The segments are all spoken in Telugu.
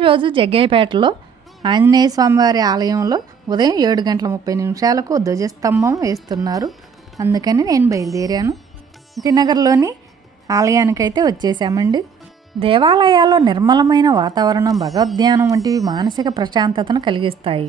ఈరోజు జగ్గయ్యపేటలో ఆంజనేయ స్వామివారి ఆలయంలో ఉదయం 7:30 ధ్వజస్తంభం వేస్తున్నారు. అందుకని నేను బయలుదేరాను. నగర్లోని ఆలయానికైతే వచ్చేసామండి. దేవాలయాల్లో నిర్మలమైన వాతావరణం, భగవద్ధ్యానం వంటివి మానసిక ప్రశాంతతను కలిగిస్తాయి.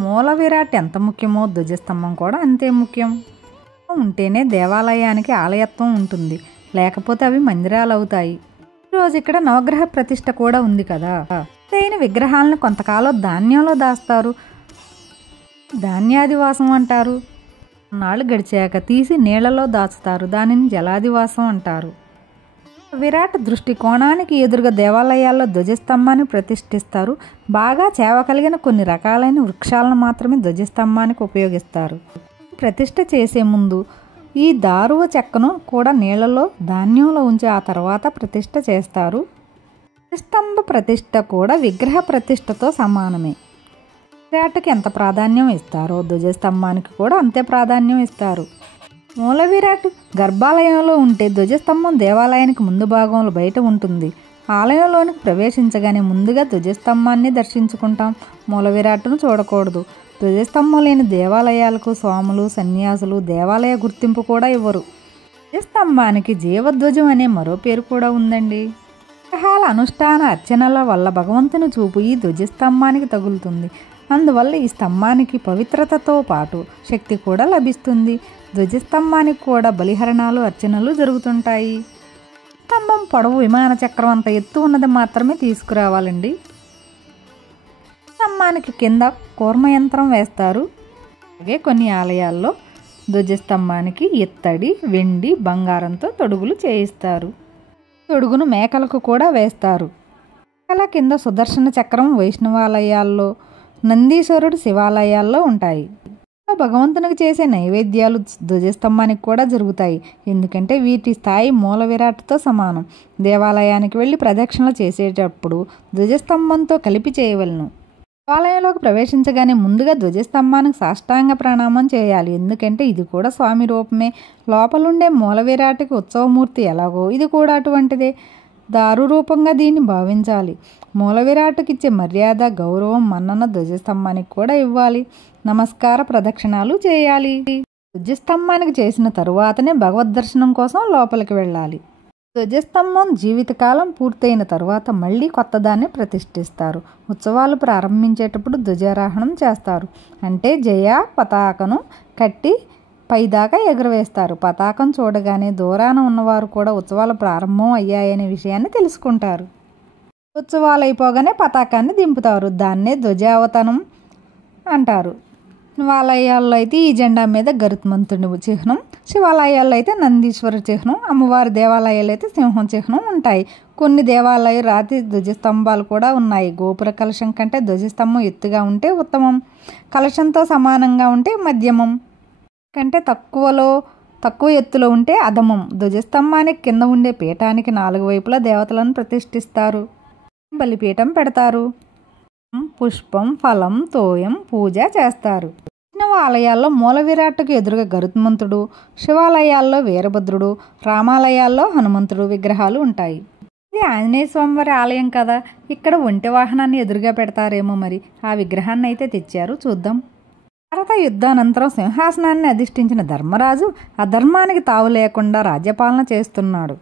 మూల విరాట్ ఎంత ముఖ్యమో ధ్వజస్తంభం కూడా అంతే ముఖ్యం. ఉంటేనే దేవాలయానికి ఆలయత్వం ఉంటుంది, లేకపోతే అవి మందిరాలు అవుతాయి. ఈరోజు ఇక్కడ నవగ్రహ ప్రతిష్ఠ కూడా ఉంది కదా. అయిన విగ్రహాలను కొంతకాలం ధాన్యంలో దాస్తారు, ధాన్యాదివాసం అంటారు. నాళ్ళు గడిచాక తీసి నీళ్లలో దాచుతారు, దానిని జలాదివాసం అంటారు. విరాట్ దృష్టికోణానికి ఎదురుగా దేవాలయాల్లో ధ్వజస్తంభాన్ని ప్రతిష్ఠిస్తారు. బాగా చేవ కలిగిన కొన్ని రకాలైన వృక్షాలను మాత్రమే ధ్వజస్తంభానికి ఉపయోగిస్తారు. ప్రతిష్ఠ చేసే ముందు ఈ దారువ చెక్కను కూడా నీళ్లలో ధాన్యంలో ఉంచి ఆ తర్వాత ప్రతిష్ఠ చేస్తారు. ధ్వజస్తంభ ప్రతిష్ఠ కూడా విగ్రహ ప్రతిష్ఠతో సమానమే. విరాట్కి ఎంత ప్రాధాన్యం ఇస్తారో ధ్వజస్తంభానికి కూడా అంతే ప్రాధాన్యం ఇస్తారు. మూల విరాట్ గర్భాలయంలో ఉంటే ధ్వజస్తంభం దేవాలయానికి ముందు భాగంలో బయట ఉంటుంది. ఆలయంలోనికి ప్రవేశించగానే ముందుగా ధ్వజస్తంభాన్ని దర్శించుకుంటాం. మూల విరాట్ను చూడకూడదు. ధ్వజస్తంభం లేని దేవాలయాలకు స్వాములు, సన్యాసులు దేవాలయ గుర్తింపు కూడా ఇవ్వరు. ధ్వజస్తంభానికి జీవధ్వజం అనే మరో పేరు కూడా ఉందండి. విగ్రహాల అనుష్ఠాన అర్చనల వల్ల భగవంతుని చూపు ఈ ధ్వజస్తంభానికి తగులుతుంది. అందువల్ల ఈ స్తంభానికి పవిత్రతతో పాటు శక్తి కూడా లభిస్తుంది. ధ్వజస్తంభానికి కూడా బలిహరణాలు, అర్చనలు జరుగుతుంటాయి. స్తంభం పొడవు విమాన చక్రం అంత ఎత్తు ఉన్నది మాత్రమే తీసుకురావాలండి. స్తంభానికి కింద కూర్మయంత్రం వేస్తారు. అలాగే కొన్ని ఆలయాల్లో ధ్వజస్తంభానికి ఇత్తడి, వెండి, బంగారంతో తొడుగులు చేయిస్తారు. తొడుగును మేకలకు కూడా వేస్తారు. మేకల కింద సుదర్శన చక్రం వైష్ణవాలయాల్లో, నందీశ్వరుడు శివాలయాల్లో ఉంటాయి. భగవంతునికి చేసే నైవేద్యాలు ధ్వజస్తంభానికి కూడా జరుగుతాయి. ఎందుకంటే వీటి స్థాయి మూల విరాట్తో సమానం. దేవాలయానికి వెళ్ళి ప్రదక్షిణలు చేసేటప్పుడు ధ్వజస్తంభంతో కలిపి చేయవలను. దేవాలయంలోకి ప్రవేశించగానే ముందుగా ధ్వజస్తంభానికి సాష్టాంగ ప్రణామం చేయాలి. ఎందుకంటే ఇది కూడా స్వామి రూపమే. లోపలుండే మూల విరాట్కి ఉత్సవమూర్తి ఎలాగో ఇది కూడా అటువంటిదే. దారు రూపంగా దీన్ని భావించాలి. మూల విరాట్కి ఇచ్చే మర్యాద, గౌరవం, మన్నన ధ్వజస్తంభానికి కూడా ఇవ్వాలి. నమస్కార ప్రదక్షిణాలు చేయాలి. ధ్వజస్తంభానికి చేసిన తరువాతనే భగవద్దర్శనం కోసం లోపలికి వెళ్ళాలి. ధ్వజస్తంభం జీవితకాలం పూర్తయిన తరువాత మళ్ళీ కొత్తదాన్ని ప్రతిష్ఠిస్తారు. ఉత్సవాలు ప్రారంభించేటప్పుడు ధ్వజారోహణం చేస్తారు. అంటే జయ పతాకను కట్టి పైదాకా ఎగురవేస్తారు. పతాకం చూడగానే దూరాన ఉన్నవారు కూడా ఉత్సవాలు ప్రారంభం అయ్యాయనే విషయాన్ని తెలుసుకుంటారు. ఉత్సవాలు అయిపోగానే పతాకాన్ని దింపుతారు. దాన్నే ధ్వజావతనం అంటారు. శివాలయాల్లో అయితే ఈ జెండా మీద గరుత్మంతుడి చిహ్నం, శివాలయాల్లో అయితే నందీశ్వర చిహ్నం, అమ్మవారి దేవాలయాలు అయితే సింహం చిహ్నం ఉంటాయి. కొన్ని దేవాలయ రాతి ధ్వజస్తంభాలు కూడా ఉన్నాయి. గోపుర కలశం కంటే ధ్వజస్తంభం ఎత్తుగా ఉంటే ఉత్తమం, కలశంతో సమానంగా ఉంటే మధ్యమం, కంటే తక్కువ ఎత్తులో ఉంటే అధమం. ధ్వజస్తంభానికి కింద ఉండే పీఠానికి 4 వైపులా దేవతలను ప్రతిష్ఠిస్తారు. బలిపీఠం పెడతారు. పుష్పం, ఫలం, తోయం పూజ చేస్తారు. వైష్ణవ ఆలయాల్లో మూల విరాట్కు ఎదురుగా గరుత్మంతుడు, శివాలయాల్లో వీరభద్రుడు, రామాలయాల్లో హనుమంతుడు విగ్రహాలు ఉంటాయి. ఇది ఆంజనేయ స్వామివారి ఆలయం కదా, ఇక్కడ ఒంటె వాహనాన్ని ఎదురుగా పెడతారేమో. మరి ఆ విగ్రహాన్ని అయితే తెచ్చారు, చూద్దాం. భారత యుద్ధానంతరం సింహాసనాన్ని అధిష్ఠించిన ధర్మరాజు అధర్మానికి తావు లేకుండా రాజ్యపాలన చేస్తున్నాడు.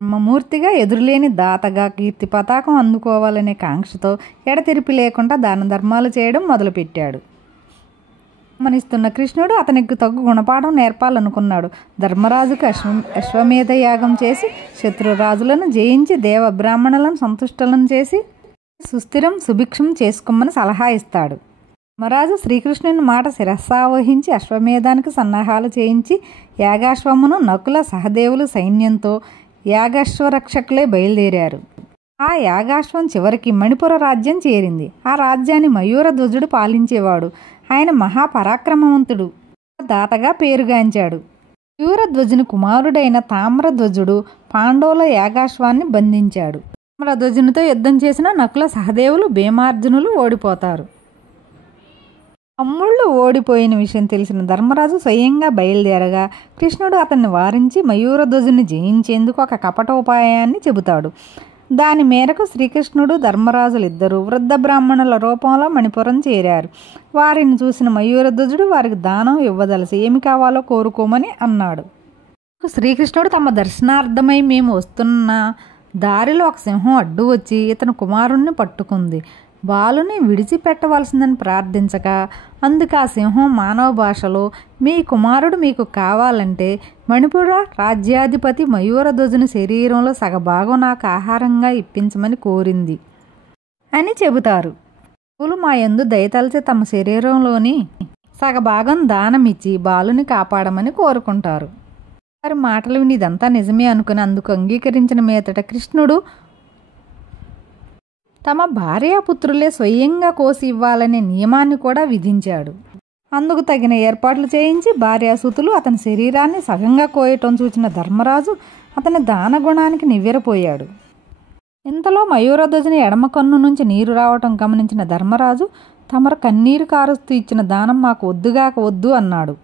ధర్మమూర్తిగా, ఎదురులేని దాతగా కీర్తి పతాకం అందుకోవాలనే కాంక్షతో ఎడతెరిపి లేకుండా దాన ధర్మాలు చేయడం మొదలుపెట్టాడు. గమనిస్తున్న కృష్ణుడు అతనికి తగ్గు గుణపాఠం నేర్పాలనుకున్నాడు. ధర్మరాజుకు అశ్వమేధ యాగం చేసి శత్రురాజులను జయించి దేవ బ్రాహ్మణులను సంతుష్టలను చేసి సుస్థిరం సుభిక్షం చేసుకోమని సలహా ఇస్తాడు. ధర్మరాజు శ్రీకృష్ణుని మాట శిరస్సావహించి అశ్వమేధానికి సన్నాహాలు చేయించి యాగాశ్వమును నకుల సహదేవులు సైన్యంతో యాగాశ్వరక్షకులే బయలుదేరారు. ఆ యాగాశ్వం చివరికి మణిపుర రాజ్యం చేరింది. ఆ రాజ్యాన్ని మయూర ధ్వజుడు పాలించేవాడు. ఆయన మహాపరాక్రమవంతుడు, దాతగా పేరుగాంచాడు. మయూర ధ్వజుని కుమారుడైన తామ్రధ్వజుడు పాండవుల యాగాశ్వాన్ని బంధించాడు. తామ్రధ్వజునితో యుద్ధం చేసిన నకుల సహదేవులు, భీమార్జునులు ఓడిపోతారు. తమ్ముళ్ళు ఓడిపోయిన విషయం తెలిసిన ధర్మరాజు స్వయంగా బయలుదేరగా కృష్ణుడు అతన్ని వారించి మయూరధ్వజుని జయించేందుకు ఒక కపట ఉపాయాన్ని చెబుతాడు. దాని మేరకు శ్రీకృష్ణుడు ధర్మరాజులిద్దరూ వృద్ధ బ్రాహ్మణుల రూపంలో మణిపురం చేరారు. వారిని చూసిన మయూరధ్వజుడు వారికి దానం ఇవ్వదలసి ఏమి కావాలో కోరుకోమని అన్నాడు. శ్రీకృష్ణుడు తమ దర్శనార్థమై మేము వస్తున్న దారిలో ఒక సింహం అడ్డు వచ్చి ఇతను కుమారుణ్ణి పట్టుకుంది. బాలుని విడిచిపెట్టవలసిందని ప్రార్థించగా అందుకు ఆ సింహం మానవ భాషలో మీ కుమారుడు మీకు కావాలంటే మణిపుర రాజ్యాధిపతి మయూరధ్వజుని శరీరంలో సగభాగం నాకు ఆహారంగా ఇప్పించమని కోరింది అని చెబుతారు. పూలు మా యందు దయతలచి తమ శరీరంలోని సగభాగం దానమిచ్చి బాలుని కాపాడమని కోరుకుంటారు. వారి మాటలు విని ఇదంతా నిజమే అనుకుని అందుకు అంగీకరించిన మీదట కృష్ణుడు తమ భార్యాపుత్రులే స్వయంగా కోసి ఇవ్వాలనే నియమాన్ని కూడా విధించాడు. అందుకు తగిన ఏర్పాట్లు చేయించి భార్యాసుతులు అతని శరీరాన్ని సగంగా కోయటం చూసిన ధర్మరాజు అతని దానగుణానికి నివ్వెరపోయాడు. ఇంతలో మయూరధ్వజుని ఎడమ కన్ను నుంచి నీరు రావటం గమనించిన ధర్మరాజు తమరు కన్నీరు కారుస్తూ ఇచ్చిన దానం మాకు వద్దుగాక వద్దు అన్నాడు.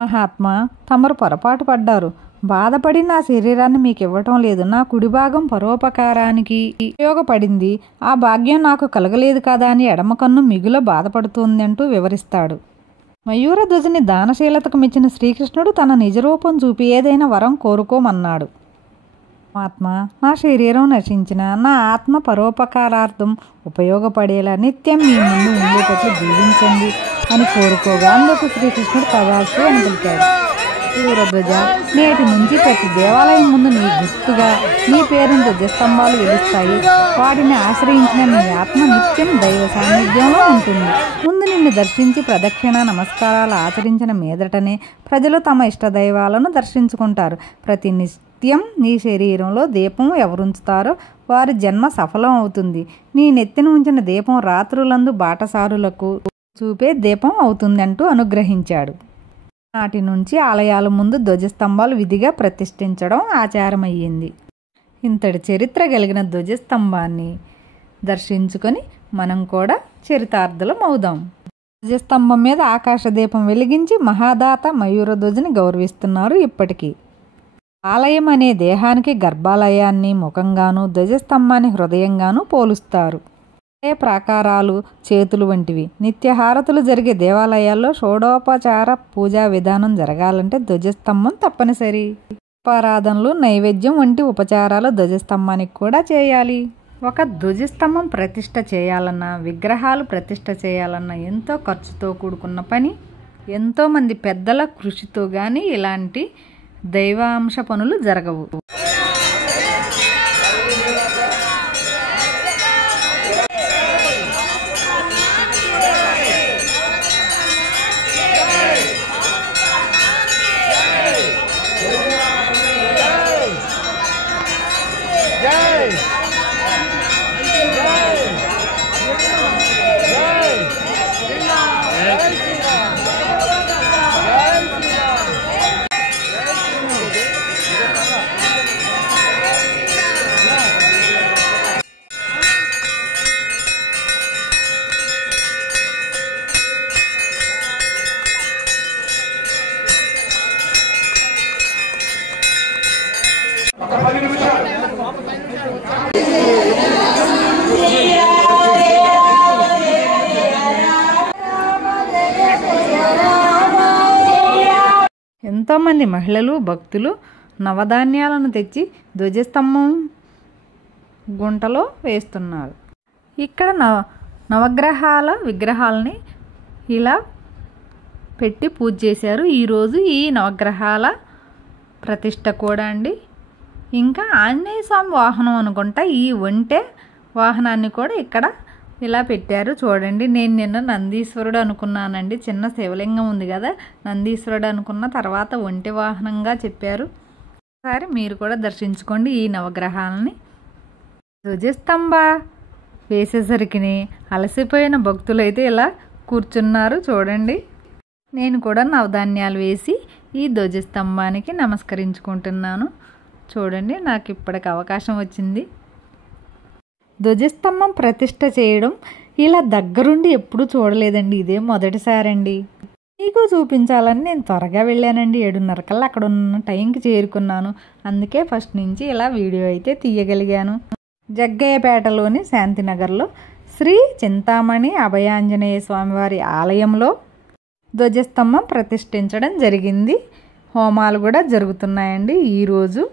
మహాత్మా, తమరు పొరపాటు పడ్డారు. బాధపడి నా శరీరాన్ని మీకు ఇవ్వటం లేదు. నా కుడి భాగం పరోపకారానికి ఉపయోగపడింది. ఆ భాగ్యం నాకు కలగలేదు కదా అని ఎడమ కన్ను మిగుల బాధపడుతుంది అంటూ వివరిస్తాడు. మయూరధ్వజుని దానశీలతకు మెచ్చిన శ్రీకృష్ణుడు తన నిజరూపం చూపి ఏదైనా వరం కోరుకోమన్నాడు. ఆత్మ, నా శరీరం నశించిన నా ఆత్మ పరోపకారార్థం ఉపయోగపడేలా నిత్యం మీ ముందు ఉండేటట్లు దీవించండి అని కోరుకోగా అందుకు శ్రీకృష్ణుడు తదాస్తు అని పలికాడు. మయూరధ్వజ, నేటి నుంచి ప్రతి దేవాలయం ముందు నీ గుర్తుగా నీ పేరును ధ్వజస్తంభాలు వెలుస్తాయి. వాటిని ఆశ్రయించిన నీ ఆత్మ నిత్యం దైవ సాన్నిధ్యంలో ఉంటుంది. ముందు నిన్ను దర్శించి ప్రదక్షిణ నమస్కారాలు ఆచరించిన మీదటనే ప్రజలు తమ ఇష్టదైవాలను దర్శించుకుంటారు. ప్రతి నిత్యం నీ శరీరంలో దీపం ఎవరుంచుతారో వారి జన్మ సఫలం అవుతుంది. నీ నెత్తిన ఉంచిన దీపం రాత్రులందు బాటసారులకు చూపే దీపం అవుతుంది అంటూ అనుగ్రహించాడు. నాటి నుంచి ఆలయాల ముందు ధ్వజస్తంభాలు విధిగా ప్రతిష్ఠించడం ఆచారమయ్యింది. ఇంతటి చరిత్ర కలిగిన ధ్వజస్తంభాన్ని దర్శించుకొని మనం కూడా చరితార్థులం అవుదాం. ధ్వజస్తంభం మీద ఆకాశదీపం వెలిగించి మహాదాత మయూరధ్వజుని గౌరవిస్తున్నారు ఇప్పటికీ. ఆలయం అనే దేహానికి గర్భాలయాన్ని ముఖంగాను ధ్వజస్తంభాన్ని హృదయంగాను పోలుస్తారు. ప్రాకారాలు చేతులు వంటివి. నిత్యహారతులు జరిగే దేవాలయాల్లో షోడోపచార పూజా విధానం జరగాలంటే ధ్వజస్తంభం తప్పనిసరి. దీపారాధనలు, నైవేద్యం వంటి ఉపచారాలు ధ్వజస్తంభానికి కూడా చేయాలి. ఒక ధ్వజస్తంభం ప్రతిష్ఠ చేయాలన్నా, విగ్రహాలు ప్రతిష్ఠ చేయాలన్నా ఎంతో ఖర్చుతో కూడుకున్న పని. ఎంతోమంది పెద్దల కృషితో కానీ ఇలాంటి దైవాంశ పనులు జరగవు. ఎంతోమంది మహిళలు భక్తులు నవధాన్యాలను తెచ్చి ధ్వజస్తంభం గుంటలో వేస్తున్నారు. ఇక్కడ నవగ్రహాల విగ్రహాలని ఇలా పెట్టి పూజ చేశారు. ఈరోజు ఈ నవగ్రహాల ప్రతిష్ట కూడా అండి. ఇంకా ఆంజనేయ స్వామి వాహనం అనుకుంటా ఈ ఒంటె వాహనాన్ని కూడా ఇక్కడ ఇలా పెట్టారు. చూడండి, నేను నిన్న నందీశ్వరుడు అనుకున్నానండి. చిన్న శివలింగం ఉంది కదా, నందీశ్వరుడు అనుకున్న తర్వాత ఒంటె వాహనంగా చెప్పారు. ఒకసారి మీరు కూడా దర్శించుకోండి ఈ నవగ్రహాలని. ధ్వజస్తంభ వేసేసరికి అలసిపోయిన భక్తులైతే ఇలా కూర్చున్నారు. చూడండి, నేను కూడా నవధాన్యాలు వేసి ఈ ధ్వజస్తంభానికి నమస్కరించుకుంటున్నాను. చూడండి, నాకు ఇప్పటికి అవకాశం వచ్చింది. ధ్వజస్తంభం ప్రతిష్ఠ చేయడం ఇలా దగ్గరుండి ఎప్పుడూ చూడలేదండి. ఇదే మొదటిసారండి. మీకు చూపించాలని నేను త్వరగా వెళ్ళానండి. 7:30 కల్లా అక్కడ ఉన్న టైంకి చేరుకున్నాను. అందుకే ఫస్ట్ నుంచి ఇలా వీడియో అయితే తీయగలిగాను. జగ్గయ్యపేటలోని శాంతినగర్లో శ్రీ చింతామణి అభయాంజనేయ స్వామివారి ఆలయంలో ధ్వజస్తంభం ప్రతిష్ఠించడం జరిగింది. హోమాలు కూడా జరుగుతున్నాయండి ఈరోజు.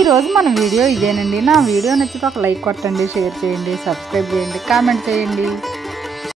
ఈరోజు మన వీడియో ఇదేనండి. నా వీడియో నచ్చితే ఒక లైక్ కొట్టండి, షేర్ చేయండి, సబ్స్క్రైబ్ చేయండి, కామెంట్ చేయండి.